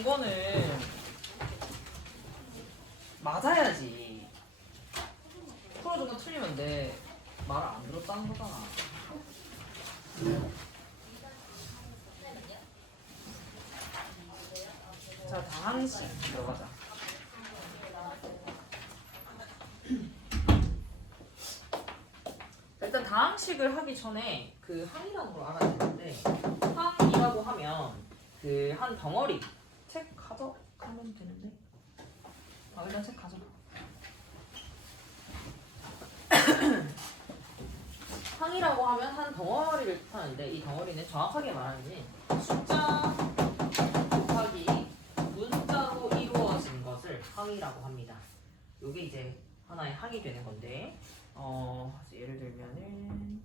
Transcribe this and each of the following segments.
된 거는 맞아야지. 풀어준 거 틀리면 내 말을 안 들었다는 거잖아. 자, 다항식 들어가자. 일단 다항식을 하기 전에 그 항이라는 걸 알아야 되는데, 항이라고 하면 그 한 덩어리 책 가져가면 되는데, 일단 책 가져가. 항이라고 하면 한 덩어리를 뜻하는데, 이 덩어리는 정확하게 말하면 숫자 곱하기 문자로 이루어진 것을 항이라고 합니다. 이게 이제 하나의 항이 되는 건데, 예를 들면은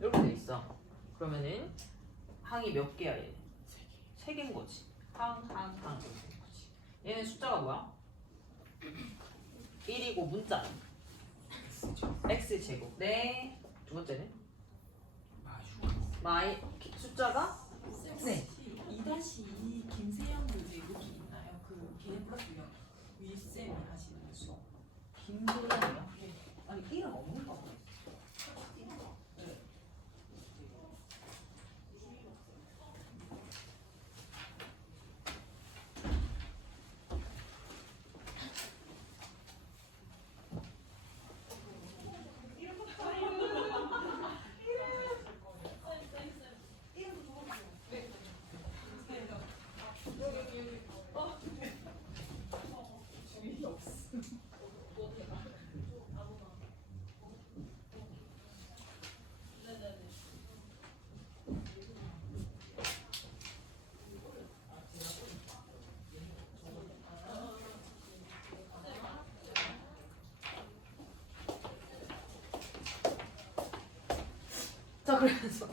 이렇게 돼 있어. 그러면은 항이 몇 개야 얘? 세 개인 거지. 항 이렇게 되는 거지. 얘는 숫자가 뭐야? 1이고 문자 x제곱. 네. 두 번째는 마이 숫자가 네. 2-2 김세영 교재 이렇게 있나요? 그 걔네들이요 윗쌤이 하시는 수업. 김소연이요? 아니 1은 없는 거 같아. 자, 그래서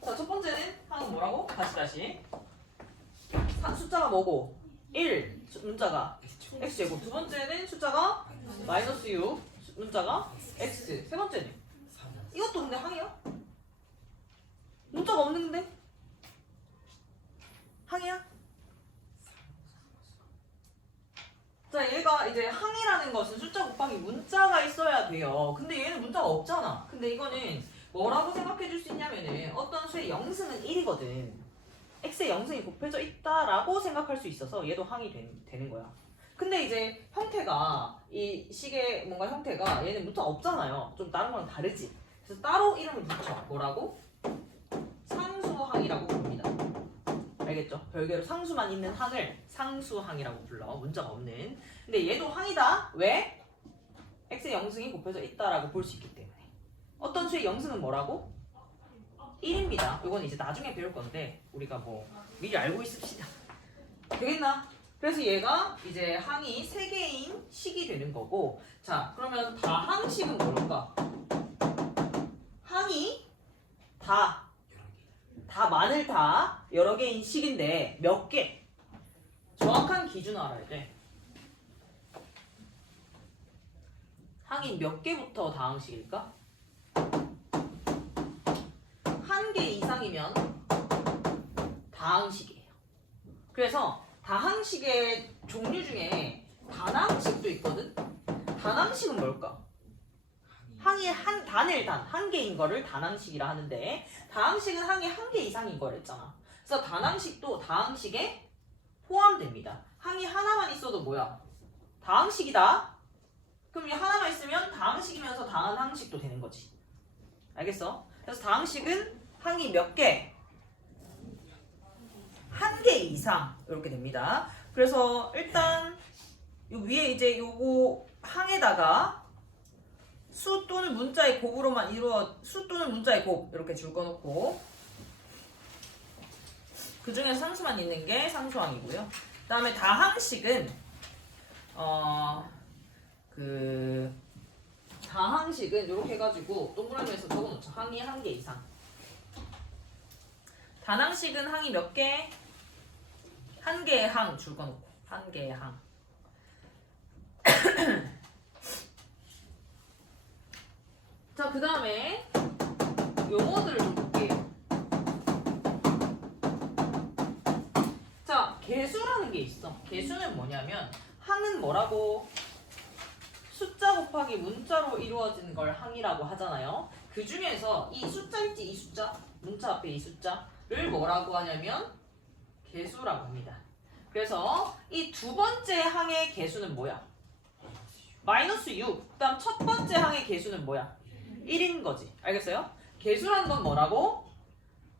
자, 첫 번째는 항은 뭐라고? 다시 숫자가 뭐고? 1 문자가 x제곱. 두 번째는 숫자가 마이너스 6 문자가 x. 세 번째는 이것도 근데 항이야? 문자가 없는데? 항이야? 자, 얘가 이제 항이라는 것은 숫자 곱하기 문자가 있어야 돼요. 근데 얘는 문자가 없잖아. 근데 이거는 뭐라고 생각해 줄 수 있냐면은 어떤 수의 영승은 1이거든. x의 영승이 곱해져 있다라고 생각할 수 있어서 얘도 항이 되는 거야. 근데 이제 형태가 이 식의 뭔가 형태가 얘는 문자가 없잖아요. 좀 다른 거랑 다르지. 그래서 따로 이름을 붙여. 뭐라고? 상수항이라고 부릅니다. 알겠죠? 별개로 상수만 있는 항을 상수항이라고 불러. 문자가 없는. 근데 얘도 항이다. 왜? x의 영승이 곱해져 있다라고 볼 수 있기 때문에. 어떤 수의 영승은 뭐라고? 1입니다. 이건 이제 나중에 배울 건데 우리가 뭐 미리 알고 있읍시다. 되겠나? 그래서 얘가 이제 항이 3개인 식이 되는 거고. 자, 그러면 다항식은 뭘까? 항이 다만을 다 여러 개인 식인데 몇 개? 정확한 기준을 알아야 돼. 항이 몇 개부터 다항식일까? 한 개 이상이면 다항식이에요. 그래서 다항식의 종류 중에 단항식도 있거든? 단항식은 뭘까? 항이 한 개인 거를 단항식이라 하는데, 다항식은 항이 한 개 이상인 거랬잖아. 그래서 단항식도 다항식에 포함됩니다. 항이 하나만 있어도 뭐야? 다항식이다. 그럼 이 하나만 있으면 다항식이면서 다항식도 되는 거지. 알겠어? 그래서 다항식은 항이 몇 개? 한 개 이상 이렇게 됩니다. 그래서 일단 요 위에 이제 요거 항에다가 수 또는 문자의 곱으로만 수 또는 문자의 곱 이렇게 줄 거놓고, 그 중에 상수만 있는 게 상수항이고요. 그 다음에 다항식은 다항식은 이렇게 해가지고 동그라미에서 적어놓자. 항이 한 개 이상. 단항식은 항이 몇 개? 한 개의 항 줄 거놓고 한 개의 항. 그 다음에 용어들을 좀 볼게요. 자, 개수라는 게 있어. 개수는 뭐냐면 항은 뭐라고? 숫자 곱하기 문자로 이루어진 걸 항이라고 하잖아요. 그 중에서 이 숫자 있지? 이 숫자? 문자 앞에 이 숫자를 뭐라고 하냐면 개수라고 합니다. 그래서 이 두 번째 항의 개수는 뭐야? -6. 그 다음 첫 번째 항의 개수는 뭐야? 1인 거지. 알겠어요? 개수라는 건 뭐라고?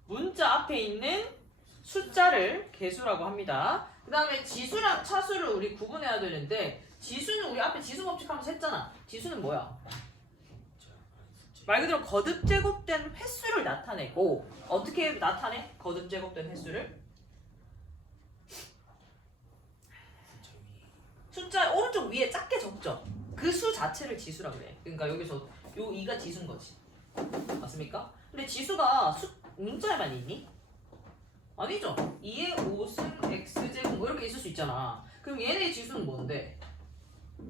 문자 앞에 있는 숫자를 개수라고 합니다. 그 다음에 지수랑 차수를 우리 구분해야 되는데 지수는 우리 앞에 지수 법칙 하면서 했잖아. 지수는 뭐야? 말 그대로 거듭 제곱된 횟수를 나타내고 어떻게 나타내? 거듭 제곱된 횟수를? 숫자 오른쪽 위에 작게 적죠. 그 수 자체를 지수라고 그래. 그러니까 여기서 요 2가 지수인 거지. 맞습니까? 근데 지수가 문자에만 있니? 아니죠. 2의 5승 x제곱 뭐 이렇게 있을 수 있잖아. 그럼 얘네의 지수는 뭔데?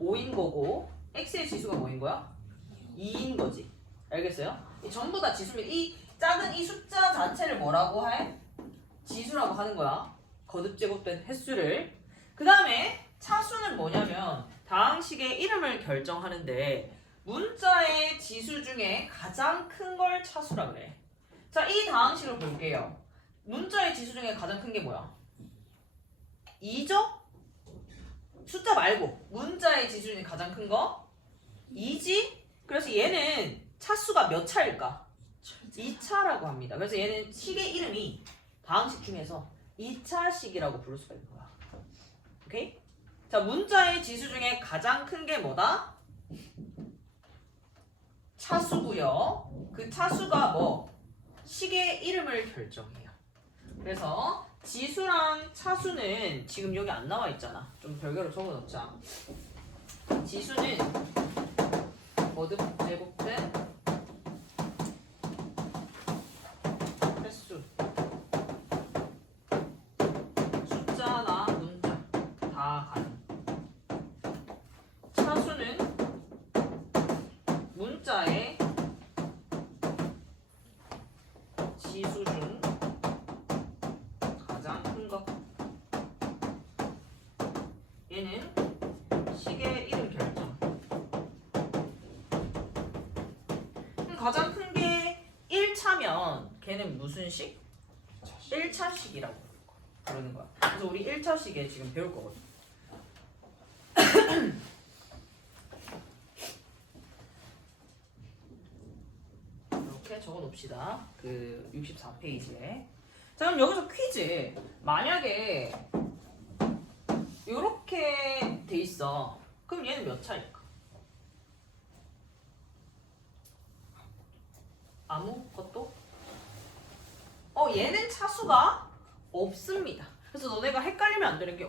5인 거고 x의 지수가 뭐인 거야? 2인 거지. 알겠어요? 이 전부 다 지수면 이 작은 이 숫자 자체를 뭐라고 해? 지수라고 하는 거야. 거듭 제곱된 횟수를. 그 다음에 차수는 뭐냐면 다항식의 이름을 결정하는데 문자의 지수 중에 가장 큰 걸 차수라 그래. 자, 이 다항식을 볼게요. 문자의 지수 중에 가장 큰 게 뭐야? 2죠? 숫자 말고 문자의 지수 중에 가장 큰 거 2지? 그래서 얘는 차수가 몇 차일까? 2차라고 합니다. 그래서 얘는 식의 이름이 다항식 중에서 2차식이라고 부를 수가 있는 거야. 오케이? 자, 문자의 지수 중에 가장 큰 게 뭐다? 차수고요. 그 차수가 뭐? 식의 이름을 결정해요. 그래서 지수랑 차수는 지금 여기 안 나와 있잖아. 좀 별개로 적어놓자. 지수는 거듭 제곱된 횟수. 숫자나 문자 다 가능. 차수는 문자의 지수 중 가장 큰 것. 얘는 식의 이름 결정. 가장 큰 게 1차면 걔는 무슨 식? 1차식이라고 부르는 거야. 그래서 우리 1차식에 지금 배울 거거든. 이렇게 적어 놓읍시다. 그 64페이지에. 자, 그럼 여기서 퀴즈. 만약에 요렇게 돼 있어. 그럼 얘는 몇 차일까? 아무것도? 얘는 차수가 없습니다. 그래서 너네가 헷갈리면 안 되는 게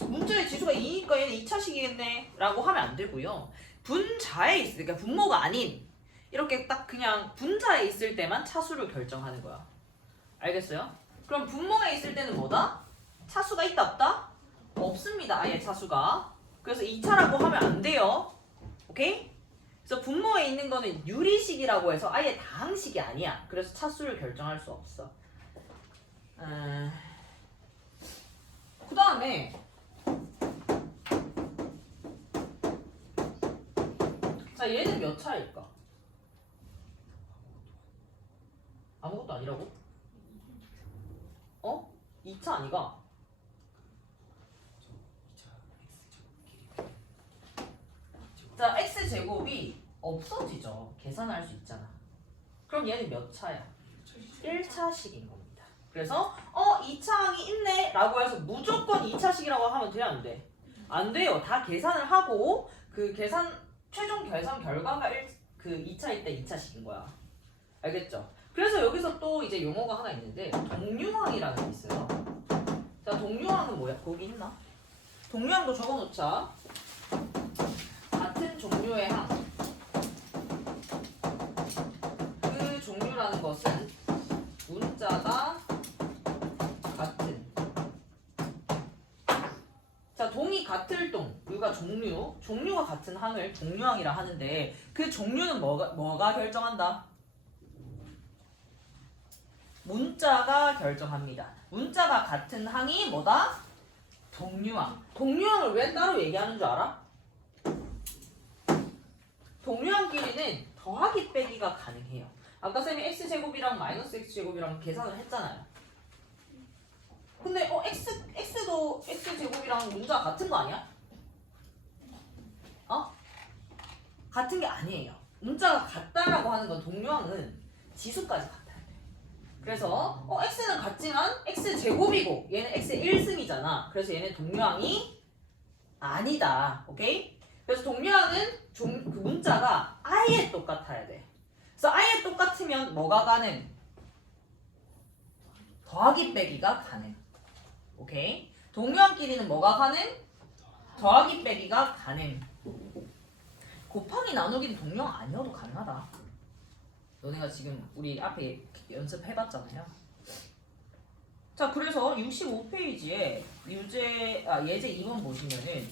문자의 지수가 2니까 얘는 2차식이겠네 라고 하면 안 되고요. 분자에 있을 때, 그러니까 분모가 아닌 이렇게 딱 그냥 분자에 있을 때만 차수를 결정하는 거야. 알겠어요? 그럼 분모에 있을 때는 뭐다? 차수가 있다 없다? 없습니다. 아예 차수가. 그래서 2차라고 하면 안 돼요. 오케이? 그래서 분모에 있는 거는 유리식이라고 해서 아예 다항식이 아니야. 그래서 차수를 결정할 수 없어. 그 다음에 자, 얘는 몇 차일까? 아무것도 아니라고? 2차 아니가? 자, x제곱이 없어지죠. 계산할 수 있잖아. 그럼 얘는 몇 차야? 1차식인 겁니다. 그래서 2차 항이 있네 라고 해서 무조건 2차식이라고 하면 돼요? 안 돼? 안 돼요. 다 계산을 하고 그 최종 계산 결과가 2차일 때 2차식인 거야. 알겠죠? 그래서 여기서 또 이제 용어가 하나 있는데 동류항이라는 게 있어요. 자, 동류항은 뭐야? 거기 있나? 동류항도 적어놓자. 같은 종류의 항. 그 종류라는 것은 문자가 같은. 자, 동이 같을 동. 우리가 종류가 같은 항을 종류항이라 하는데 그 종류는 뭐가 결정한다? 문자가 결정합니다. 문자가 같은 항이 뭐다? 동류항. 동류항을 왜 따로 얘기하는 줄 알아? 동류항끼리는 더하기 빼기가 가능해요. 아까 쌤이 x제곱이랑 마이너스 x제곱이랑 계산을 했잖아요. 근데 x도 x제곱이랑 문자 같은 거 아니야? 같은 게 아니에요. 문자가 같다라고 하는 건 동류항은 지수까지 같아야 돼. 그래서 x는 같지만 x제곱이고 얘는 x의 1승이잖아. 그래서 얘는 동류항이 아니다. 오케이? 그래서 동류항은 그 문자가 아예 똑같아야 돼. 그래서 아예 똑같으면 뭐가 가능? 더하기 빼기가 가능. 오케이? 동류항끼리는 뭐가 가능? 더하기 빼기가 가능. 곱하기 나누기는 동류항 아니어도 가능하다. 너네가 지금 우리 앞에 연습해봤잖아요. 자, 그래서 65페이지에 예제 2번 보시면은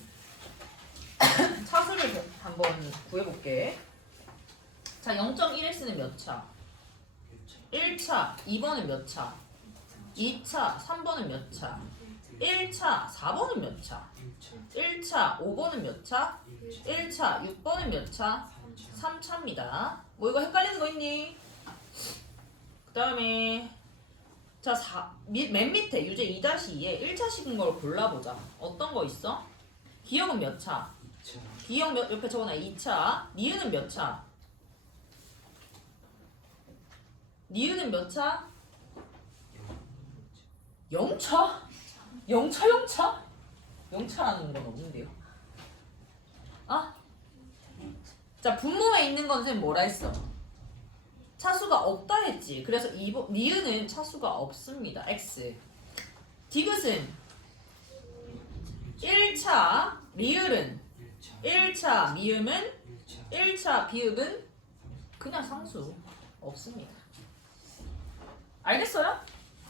차수를 한번 구해볼게. 자, 0.1x는 몇 차? 1차. 2번은 몇 차? 2차. 3번은 몇 차? 1차. 4번은 몇 차? 1차. 5번은 몇 차? 1차. 6번은 몇 차? 3차입니다. 뭐 이거 헷갈리는 거 있니? 그 다음에 자, 맨 밑에 유제 2-2에 1차 식은 걸 골라보자. 어떤 거 있어? 기억은 몇 차? 기억 옆에 적어놔. 2차. 니은은 몇 차? 니은은 몇 차? 0차? 0차? 0차라는 건 없는데요. 자, 분모에 있는 건 선생님 뭐라 했어? 차수가 없다 했지. 그래서 니은은 차수가 없습니다. X. 디귿은 1차 리을은 1차 미음은 1차 비읍은 그냥 상수 없습니다. 알겠어요?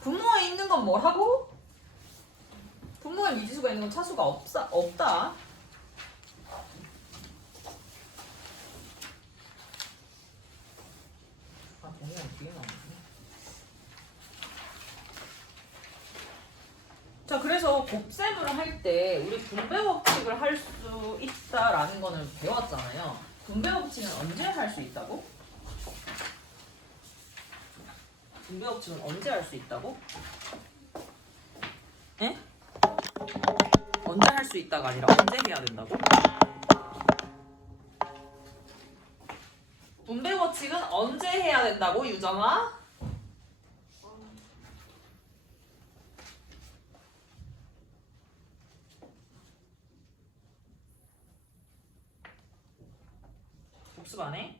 분모에 있는 건 뭐라고? 분모에 미지수가 있는 건 차수가 없다. 자, 그래서 곱셈을 할 때 우리 분배 법칙을 할 수 있다라는 거는 배웠잖아요. 분배 법칙은 언제 할 수 있다고? 분배 법칙은 언제 할 수 있다고? 에? 언제 할 수 있다가 아니라 언제 해야 된다고? 분배 법칙은 언제 해야 된다고, 유정아? 복습 안 해?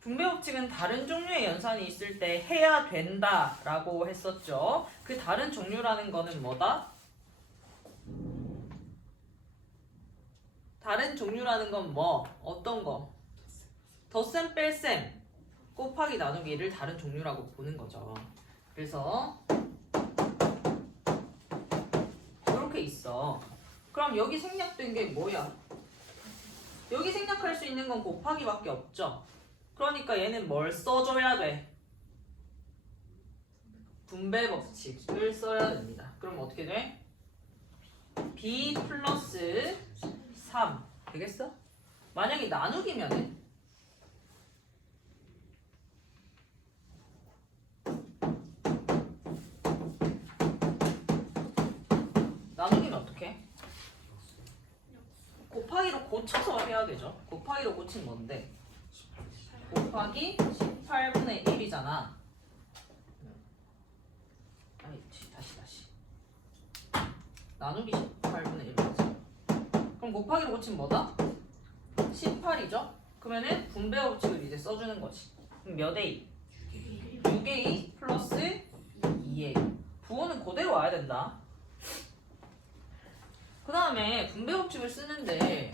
분배 법칙은 다른 종류의 연산이 있을 때 해야 된다라고 했었죠. 그 다른 종류라는 거는 뭐다? 다른 종류라는 건 뭐? 어떤 거? 덧셈, 뺄셈, 곱하기 나누기를 다른 종류라고 보는 거죠. 그래서 이렇게 있어. 그럼 여기 생략된 게 뭐야? 여기 생략할 수 있는 건 곱하기밖에 없죠. 그러니까 얘는 뭘 써줘야 돼? 분배 법칙을 써야 됩니다. 그럼 어떻게 돼? b 플러스 3 되겠어? 만약에 나누기면은 어떡해? 곱하기로 고쳐서 해야 되죠. 곱하기로 고친 뭔데? 곱하기 18분의 1이잖아. 아니, 다시. 나누기 18분의 1이지. 그럼 곱하기로 고친 뭐다? 18이죠? 그러면은 분배 법칙을 이제 써주는 거지. 그럼 몇 A? 6A 플러스 2A. 부호는 그대로 와야 된다. 그 다음에 분배 법칙을 쓰는데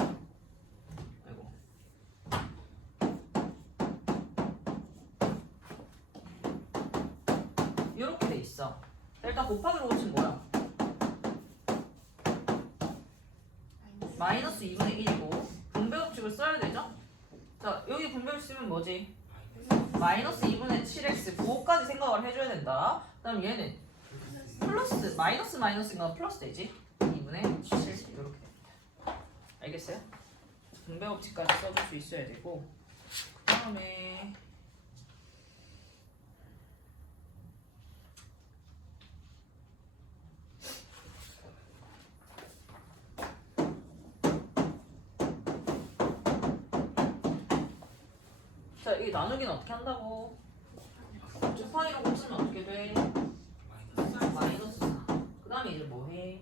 이렇게 돼 있어. 일단 곱하기로 고친 뭐야? 마이너스 2분의 1이고 분배법칙을 써야 되죠? 자 여기 분배법칙 쓰면 뭐지? 마이너스 2분의 7x 9호까지 생각을 해줘야 된다. 그 다음 얘는 플러스 마이너스인가 플러스 되지? 2분의 7 이렇게 됩니다. 알겠어요? 분배법칙까지 써줄 수 있어야 되고 그 다음에 자, 이 나누기는 어떻게 한다고? 곱하기로 곱쓰면 어떻게 돼? 마이너스 4. 그 다음에 이제 뭐 해?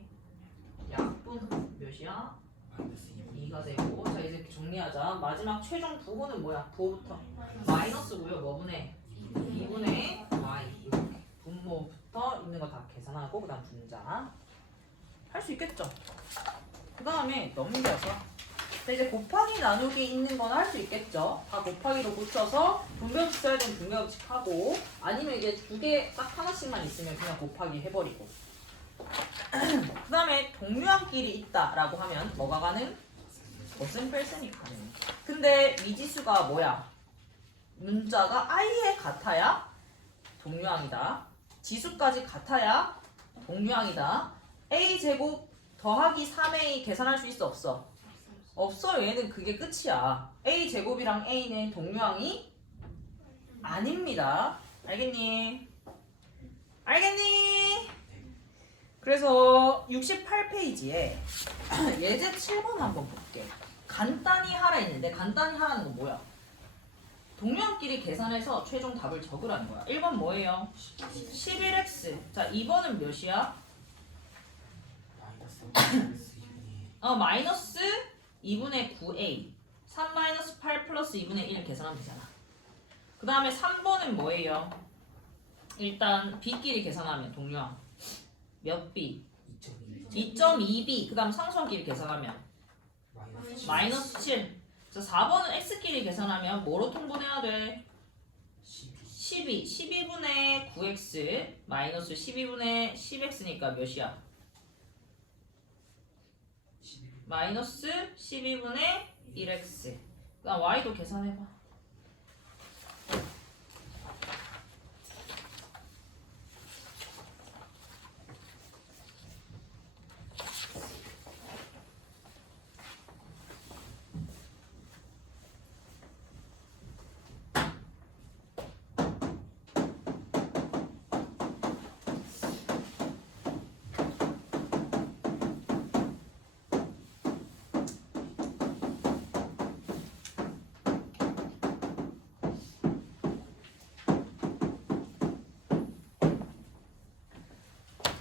약분 몇이야? 2가 되고. 자, 이제 정리하자. 마지막 최종 부호는 뭐야? 부호부터. 마이너스고요. 뭐분의? 2분의 y. 이렇게. 분모부터 있는 거 다 계산하고, 그 다음 분자. 할 수 있겠죠? 그 다음에 넘겨서. 자, 이제 곱하기 나누기 있는 건 할 수 있겠죠. 다 곱하기로 고쳐서 분배법칙 써야 되면 분배법칙 하고 아니면 이제 두 개 딱 하나씩만 있으면 그냥 곱하기 해버리고 그 다음에 동류항끼리 있다라고 하면 뭐가 가능? 거슨 뺄셈이 가능. 근데 미지수가 뭐야? 문자가 i에 같아야 동류항이다. 지수까지 같아야 동류항이다. a제곱 더하기 3a 계산할 수 있어 없어? 없어요. 얘는 그게 끝이야. a제곱이랑 a는 동류항이 아닙니다. 알겠니? 알겠니? 그래서 68페이지에 예제 7번 한번 볼게. 간단히 하라 했는데 간단히 하라는 건 뭐야? 동류항끼리 계산해서 최종 답을 적으라는 거야. 1번 뭐예요? 11x. 자, 2번은 몇이야? 마이너스 2분의 9a 3 마이너스 8 플러스 2분의 1 계산하면 되잖아. 그 다음에 3번은 뭐예요? 일단 b끼리 계산하면 동류항 몇 b? 2.2b. 그 다음 상수항끼리 계산하면 마이너스 7. 자, 4번은 x끼리 계산하면 뭐로 통분해야 돼? 12분의 9x 마이너스 12분의 10x니까 몇이야? 마이너스 12분의 1x. 그 다음 y도 계산해봐.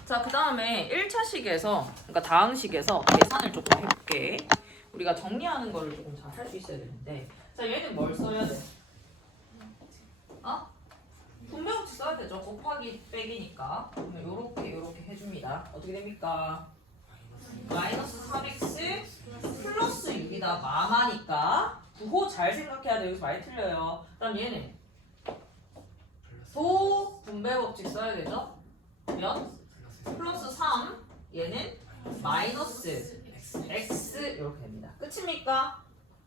자, 그 다음에 1차식에서, 그러니까 다항식에서 계산을 조금 해볼게. 우리가 정리하는 거를 조금 잘 할 수 있어야 되는데. 자, 얘는 뭘 써야 돼? 분배법칙 써야 되죠. 곱하기 빼기니까. 그러면 요렇게 해줍니다. 어떻게 됩니까? 마이너스 3x 플러스 6이다. 마마니까. 부호 잘 생각해야 돼. 여기서 많이 틀려요. 그 다음 얘는 도 분배법칙 써야 되죠. 몇? 플러스 3. 얘는 마이너스 x 이렇게 됩니다. 끝입니까?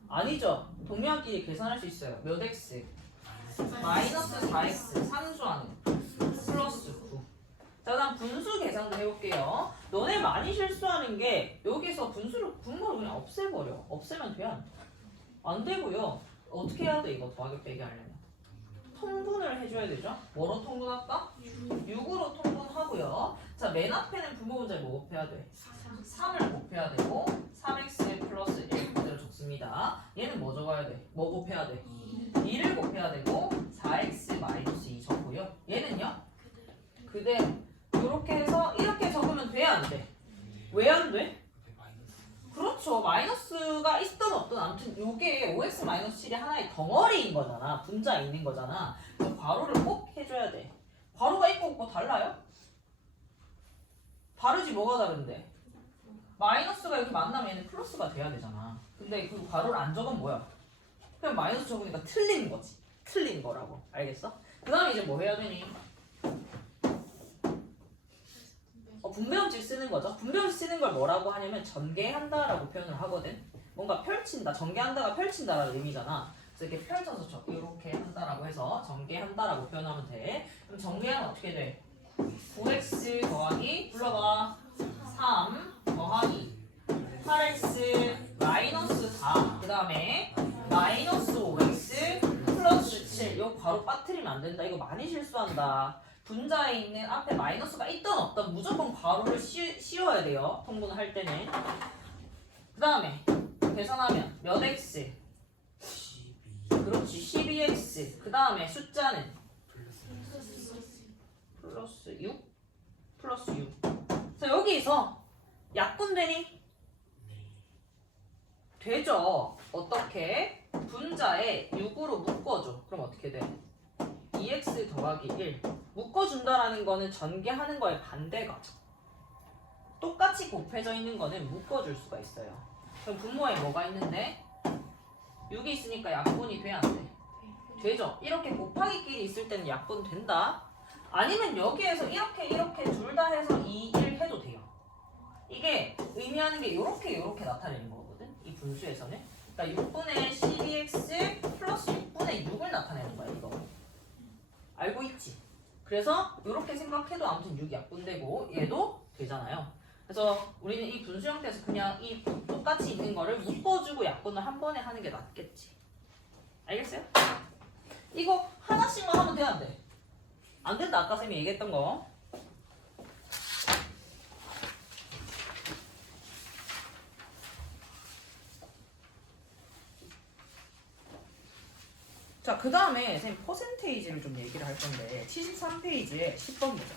아니죠. 동류항끼리 계산할 수 있어요. 몇 x? 마이너스 4x 상수하는 플러스 9. 자, 그다음 분수 계산도 해볼게요. 너네 많이 실수하는 게 여기서 분모를 그냥 없애버려. 없애면 돼. 안 되고요. 어떻게 해야 돼? 이거 더하기 빼기 하려면 통분을 해줘야 되죠. 뭐로 통분할까? 6으로 통분하고요. 자, 맨 앞에는 분모 문제를 뭐 곱해야 돼? 3을 곱해야 되고 3x 플러스 1 그대로 적습니다. 얘는 뭐 적어야 돼? 뭐 곱해야 돼? 2를 곱해야 되고 4x 마이너스 2 적고요. 얘는요? 그대로 이렇게 해서 이렇게 적으면 돼? 안 돼? 왜 안 돼? 그렇죠. 마이너스가 있든 없든 아무튼 요게 5x 마이너스 7이 하나의 덩어리인 거잖아. 분자에 있는 거잖아. 그래서 괄호를 꼭 해줘야 돼. 괄호가 있고 없고 달라요? 다르지. 뭐가 다른데? 마이너스가 이렇게 만나면 얘는 플러스가 돼야 되잖아. 근데 그 괄호를 안 적으면 뭐야? 그냥 마이너스 적으니까 틀린 거지. 틀린 거라고. 알겠어? 그 다음에 이제 뭐 해야 되니? 분배형식 쓰는 거죠. 분배형식 쓰는 걸 뭐라고 하냐면 전개한다라고 표현을 하거든. 뭔가 펼친다, 전개한다가 펼친다라는 의미잖아. 그래서 이렇게 펼쳐서 이렇게 한다라고 해서 전개한다라고 표현하면 돼. 그럼 전개하면 어떻게 돼? 9x 더하기 불러봐 3 더하기 8x 마이너스 4 그 다음에 마이너스 5x 플러스 7 이거 바로 빠뜨리면 안 된다. 이거 많이 실수한다. 분자에 있는 앞에 마이너스가 있든 없든 무조건 괄호를 씌워야 돼요. 통분을 할 때는. 그 다음에 계산하면 몇 x? 12 그렇지 12x. 그 다음에 숫자는 플러스 6? 플러스 6. 자 여기서 약분되니? 되죠. 어떻게? 분자에 6으로 묶어줘. 그럼 어떻게 돼? 2x 더하기 1. 묶어준다라는 거는 전개하는 거에 반대가죠. 똑같이 곱해져 있는 거는 묶어줄 수가 있어요. 그럼 분모에 뭐가 있는데? 6이 있으니까 약분이 돼, 안 돼? 되죠. 이렇게 곱하기끼리 있을 때는 약분 된다. 아니면 여기에서 이렇게 둘 다 해서 2, 1 해도 돼요. 이게 의미하는 게 요렇게 나타내는 거거든. 이 분수에서는. 그러니까 6분의 12x 플러스 6분의 6을 나타내는 거야, 이거. 알고 있지? 그래서 이렇게 생각해도 아무튼 6이 약분되고 얘도 되잖아요. 그래서 우리는 이 분수 형태에서 그냥 이 똑같이 있는 거를 묶어주고 약분을 한 번에 하는 게 낫겠지. 알겠어요? 이거 하나씩만 하면 돼, 안 돼? 안 된다. 아까 쌤이 얘기했던 거. 자, 그 다음에 쌤 퍼센테이지를 좀 얘기를 할 건데 73페이지에 10번 보자.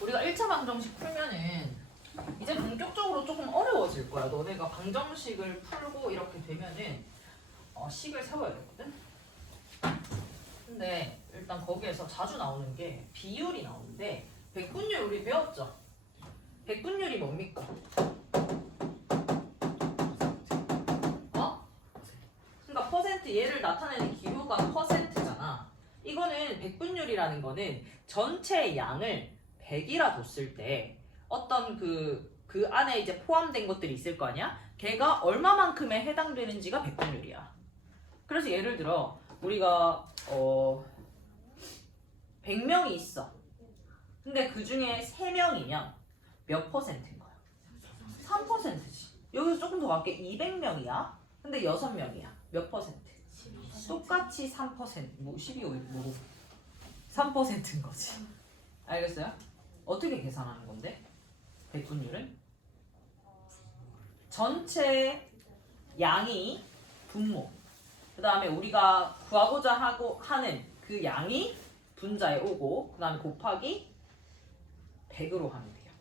우리가 1차 방정식 풀면은 이제 본격적으로 조금 어려워질 거야. 너네가 방정식을 풀고 이렇게 되면은 식을 세워야 되거든. 근데 일단 거기에서 자주 나오는 게 비율이 나오는데 백분율 우리 배웠죠? 백분율이 뭡니까? 그러니까 퍼센트 얘를 나타내는 기호가 퍼센트잖아. 이거는 백분율이라는 거는 전체 양을 100이라 뒀을 때 어떤 그 안에 이제 포함된 것들이 있을 거 아니야? 걔가 얼마만큼에 해당되는지가 백분율이야. 그래서 예를 들어 우리가 100명이 있어. 근데 그 중에 3명이면 몇 퍼센트인 거야? 3%지. 여기서 조금 더 갈게. 200명이야. 근데 6명이야. 몇 퍼센트? 똑같이 3%. 뭐 12호 뭐고? 3%인 거지. 알겠어요? 어떻게 계산하는 건데? 백분율은? 전체 양이 분모. 그 다음에 우리가 구하고자 하는 그 양이 분자에 오고 그 다음에 곱하기 100으로 하면 돼요.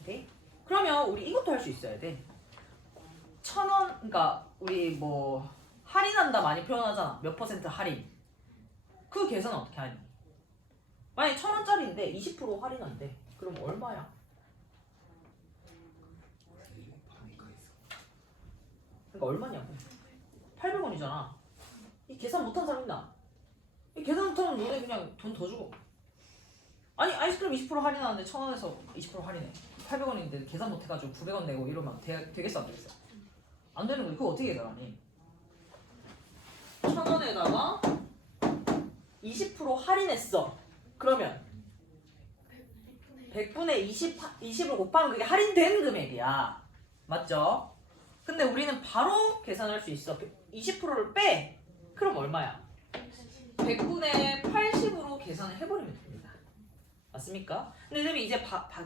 오케이? 그러면 우리 이것도 할 수 있어야 돼. 1,000원, 그러니까 우리 뭐 할인한다 많이 표현하잖아. 몇 퍼센트 할인. 그 계산은 어떻게 하니? 만약에 1,000원짜리인데 20% 할인한대. 그럼 얼마야? 그러니까 얼마냐고. 800원이잖아. 이 계산 못한 사람 있나? 이 계산 못하면 너네 그냥 돈 더 주고. 아니 아이스크림 20% 할인하는데 1,000원에서 20% 할인해. 800원인데 계산 못해가지고 900원 내고 이러면 되겠어 안 되겠어? 안 되는 거지. 그거 어떻게 계산하니? 1,000원에다가 20% 할인했어. 그러면 100분의 20을 곱하면 그게 할인된 금액이야. 맞죠? 근데 우리는 바로 계산할 수 있어. 20%를 빼. 그럼 얼마야? 100분의 80으로 계산을 해버리면 됩니다. 맞습니까? 근데 선생님이 이제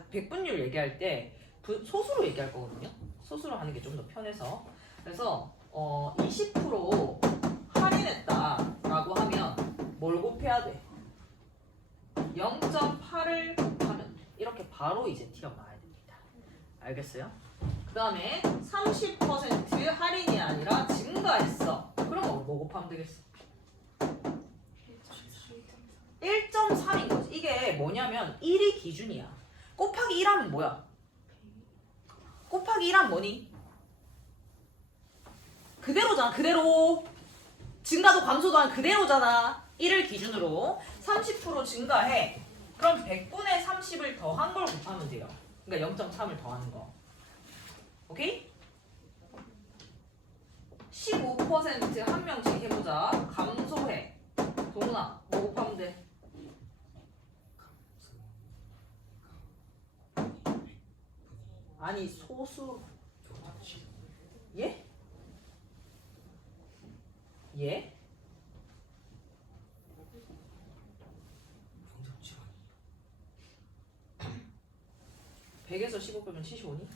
백분율 얘기할 때 소수로 얘기할 거거든요. 소수로 하는 게 좀 더 편해서. 그래서 20% 할인했다라고 하면 뭘 곱해야 돼? 0.8을 곱하면 돼. 이렇게 바로 이제 튀어나와야 됩니다. 알겠어요? 그 다음에 30% 할인이 아니라 증가했어. 그럼 뭐 곱하면 되겠어? 1.3인 거지. 이게 뭐냐면 1이 기준이야. 곱하기 1하면 뭐야? 곱하기 1하면 뭐니? 그대로잖아. 그대로. 증가도 감소도 한 그대로잖아. 1을 기준으로 30% 증가해. 그럼 100분의 30을 더한 걸 곱하면 돼요. 그러니까 0.3을 더하는 거. 오케이? 15%한 명씩 해보자. 감소해. 동훈아, 뭐 곱하면 돼? 아니, 소수. 예? 예? 100에서 15 빼면 75니?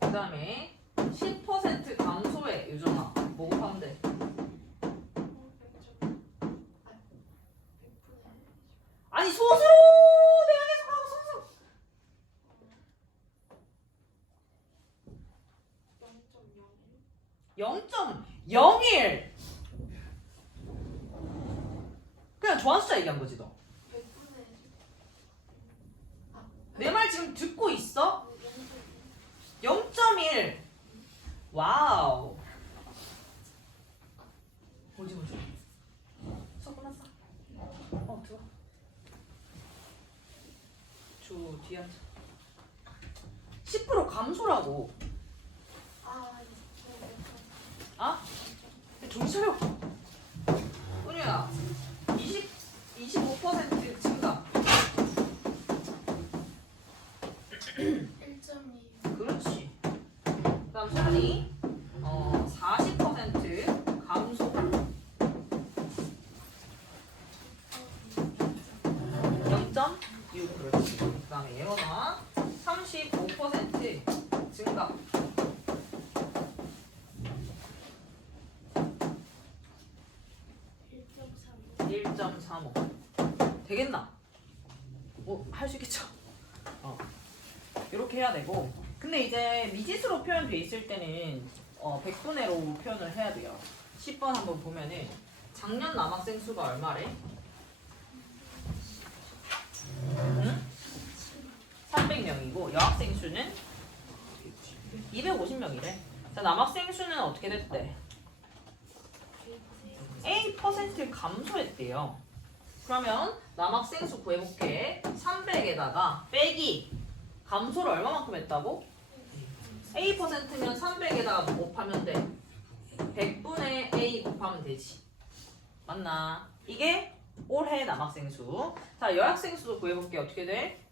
그 다음에 10% 감소해. 유정아, 뭐 곱하면 돼? 아니, 소수로! 내가 계속 하고 소수! 0.01. 그냥 좋아하는 숫자 얘기한 거지 너. 내 말 지금 듣고 있어? 0.1. 와우. 뭐지? 수업 끝났어? 들어와. 주 뒤에 앉아. 10% 감소라고. 아? 정신 차려. 은유야, 25% 증가. 1.2. 그렇지. 그 다음 소연이 40% 감소. 0.6. 그렇지. 그 다음에 예원아 35% 증가. 1.35. 되겠나? 할 수 있겠죠? 이렇게 해야 되고. 근데 이제 미지수로 표현돼 있을 때는 100분의로 표현을 해야 돼요. 10번 한번 보면은 작년 남학생 수가 얼마래? 응? 300명이고 여학생 수는 250명이래. 자, 남학생 수는 어떻게 됐대? A% 감소했대요. 그러면 남학생 수 구해볼게. 300에다가 빼기 감소를 얼마만큼 했다고? A%면 300에다가 곱하면 돼. 100분의 A 곱하면 되지. 맞나? 이게 올해 남학생 수. 자, 여학생 수도 구해볼게. 어떻게 돼?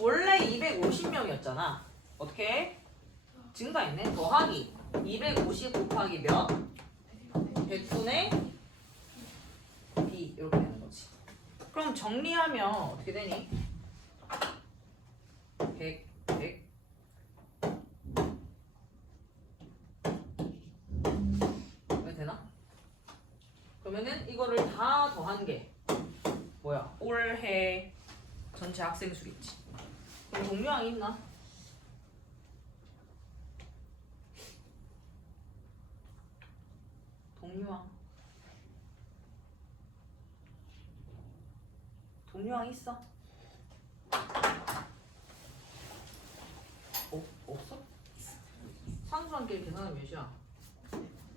원래 250명이었잖아. 어떻게? 증가했네. 더하기 250 곱하기 몇? 100분의 B. 이렇게 되는 거지. 그럼 정리하면 어떻게 되니? 100 왜 되나? 그러면은 이거를 다 더한 게 뭐야? 올해 전체 학생 수겠지. 그럼 동료항이 있나? 동료항 있어? 없어? 상수함끼리 계산하면 몇이야?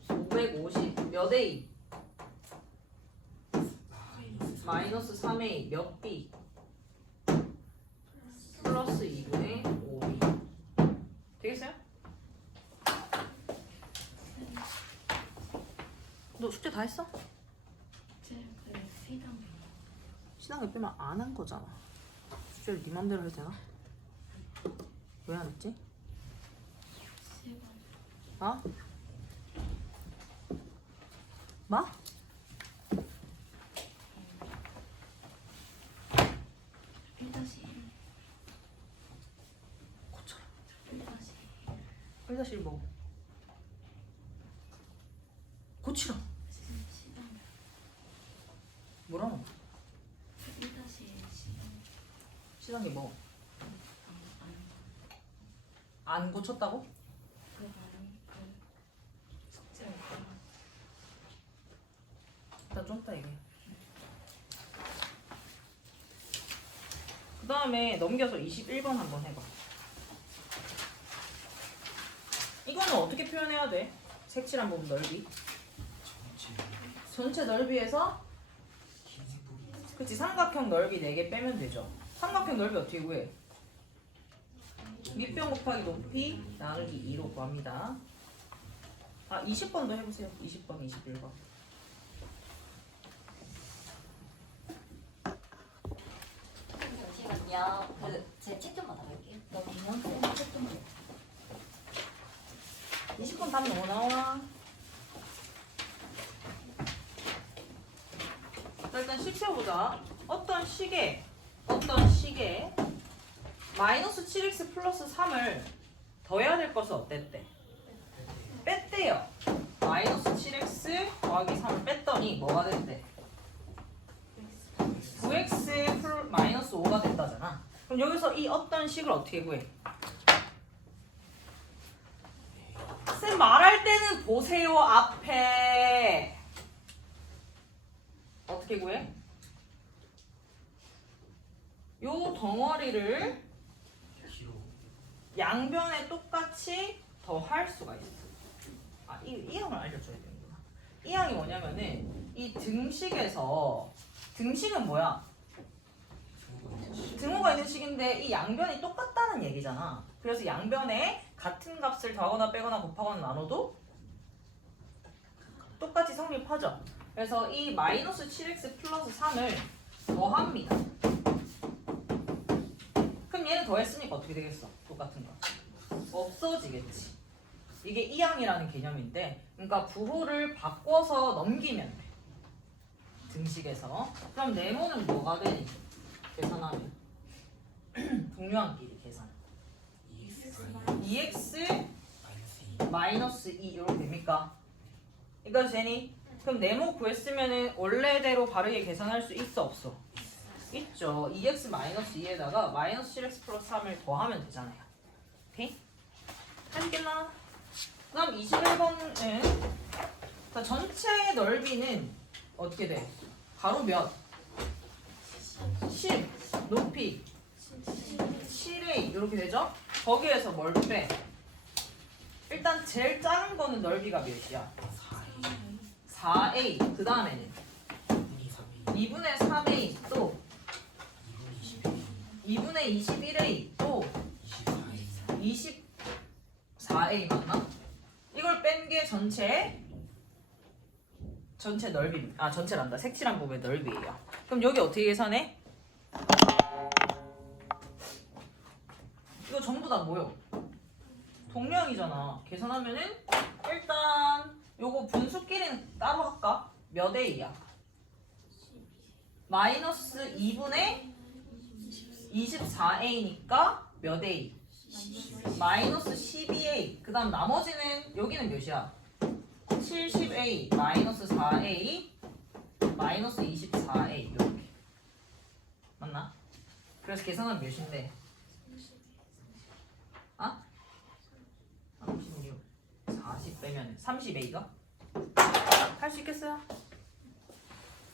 550 몇 A? 마이너스 3A 몇 B? 플러스 2분의 5B. 되겠어요? 너 숙제 다 했어? 신앙을 빼면 안 한 거잖아. 숙제를 네 맘대로 해도 되나? 왜 안 했지? 어? 뭐? 고쳐라. 1-1 뭐? 고치라. 뭐라고? 시간이 뭐? 안 고쳤다고? 일단 좀 이따 얘기해. 그 다음에 넘겨서 21번 한번 해봐. 이거는 어떻게 표현해야 돼? 색칠한 부분 넓이. 전체 전체 넓이에서 흰색 부분 그치 삼각형 넓이 4개 빼면 되죠. 삼각형 넓이 어떻게 구해? 밑변 곱하기 높이 나누기 2로 구합니다. 아 20번도 해보세요. 20번, 21번. 잠시만요. 제 책 좀 받아볼게요. 너 그냥 쌤 책좀 해. 20번 답 너무 나와. 자, 일단 식세보자. 어떤 식에 마이너스 7x 플러스 3을 더해야 될 것은 어땠대? 뺐대요. 마이너스 7x 더하기 3을 뺐더니 뭐가 됐대? 9x 마이너스 5가 된다잖아. 그럼 여기서 이 어떤 식을 어떻게 구해? 쌤 말할 때는 보세요 앞에. 어떻게 구해? 요 덩어리를 키로 양변에 똑같이 더할 수가 있어. 아, 이 항을 알려줘야 되는구나. 이 항이 뭐냐면은 이 등식에서 등식은 뭐야? 등호가 있는 식인데 이 양변이 똑같다는 얘기잖아. 그래서 양변에 같은 값을 더하거나 빼거나 곱하거나 나눠도 똑같이 성립하죠. 그래서 이 마이너스 7x 플러스 3을 더합니다. 그럼 얘는 더했으니까 어떻게 되겠어? 똑같은 거 없어지겠지. 이게 이항이라는 개념인데, 그러니까 부호를 바꿔서 넘기면 돼. 등식에서. 그럼 네모는 뭐가 되니? 계산하면 동류항끼리 계산. EX 마이너스 2 이렇게 됩니까? 이거 되니? 그럼 네모 구했으면은 원래대로 바르게 계산할 수 있어 없어? 있죠. 2x 마이너스 2에다가 마이너스 7x 플러스 3을 더하면 되잖아요. 오케이? 알겠나? 그다음 21번은 자, 전체 넓이는 어떻게 돼? 가로 몇? 10 높이 7a 이렇게 되죠? 거기에서 뭘 빼? 일단 제일 작은 거는 넓이가 몇이야? 4a. 그 다음에는 2분의 3a 또 2분의 21a 또 24a 맞나? 이걸 뺀 게 전체 넓이. 아 전체란다. 색칠한 부분의 넓이에요. 그럼 여기 어떻게 계산해? 이거 전부 다 뭐요? 동량이잖아. 계산하면은 일단 요거 분수끼리는 따로 할까? 몇 a야? 마이너스 2분의 24a니까 몇 a? 마이너스 12a. 그 다음 나머지는 여기는 몇이야? 70a 마이너스 4a 마이너스 24a 이렇게 맞나? 그래서 계산하면 몇인데? 아? 36 40 빼면 30a가? 할 수 있겠어요?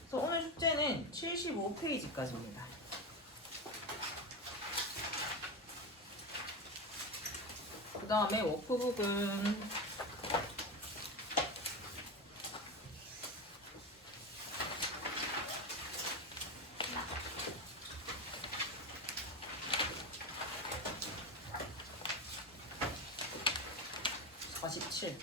그래서 오늘 숙제는 75페이지까지입니다. 그 다음에 워크북은 47